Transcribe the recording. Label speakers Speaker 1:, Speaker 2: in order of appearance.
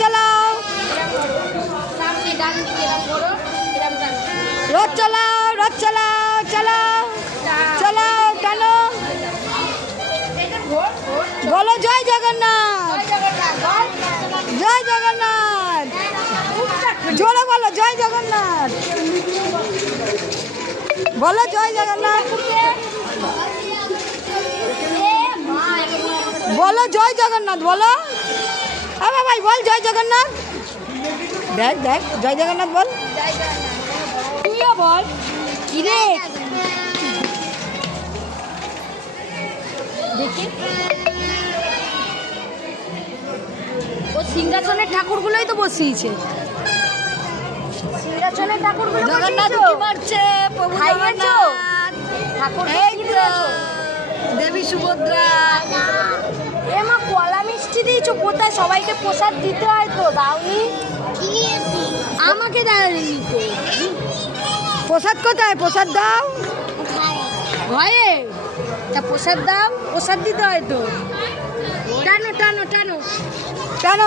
Speaker 1: চালাও।
Speaker 2: এরম টানো
Speaker 1: রথ চালাও রথ চালাও চালাও। চালাও
Speaker 2: ঘোর
Speaker 1: বলো, জয় জগন্নাথ।
Speaker 2: জয় জগন্নাথ।
Speaker 1: জোরে বলো, জয় জগন্নাথ। বলো, জয় জগন্নাথ। বলো, জয় জগন্নাথ, বলো। হ্যাঁ ভাই বল জয় জগন্নাথ। দেখ দেখ জয় জগন্নাথ বল। তুইও বল। কিরে?
Speaker 2: দেখি। ও সিংহাসনের ঠাকুরগুলোই তো বসিয়েছে। সিংহাসনের ঠাকুরগুলো
Speaker 1: জগন্নাথ? কি মারছে প্রভু
Speaker 2: ঠাকুর
Speaker 1: এই দেবী সুভদ্রা।
Speaker 2: এ মা মিষ্টি দিয়েছ কোথায়? সবাইকে প্রসাদ দিতে হয় তো দাওনি? আমাকে দেয়নি তো
Speaker 1: প্রসাদ কোথায়? প্রসাদ দাও।
Speaker 2: ভয়ে তা প্রসাদ দাও প্রসাদ দিতে হয় তো। টানো টানো টানো।
Speaker 1: কেন